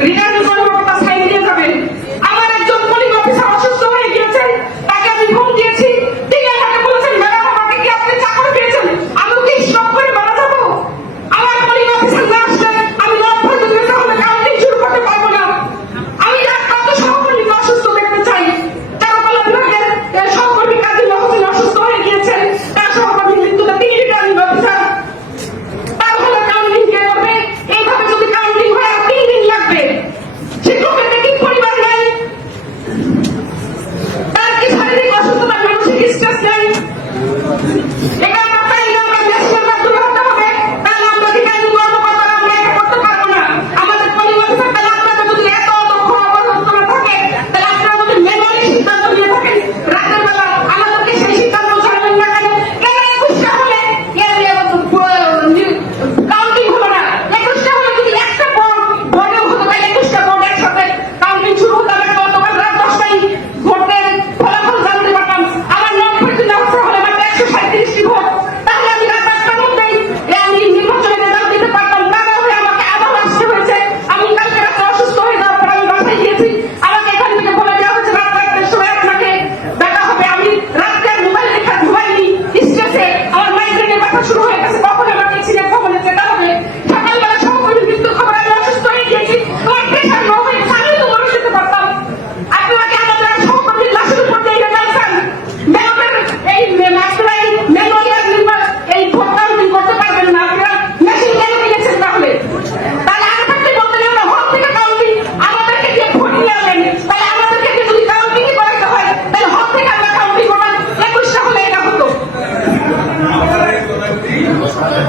Obrigada, Thank you.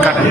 কাটে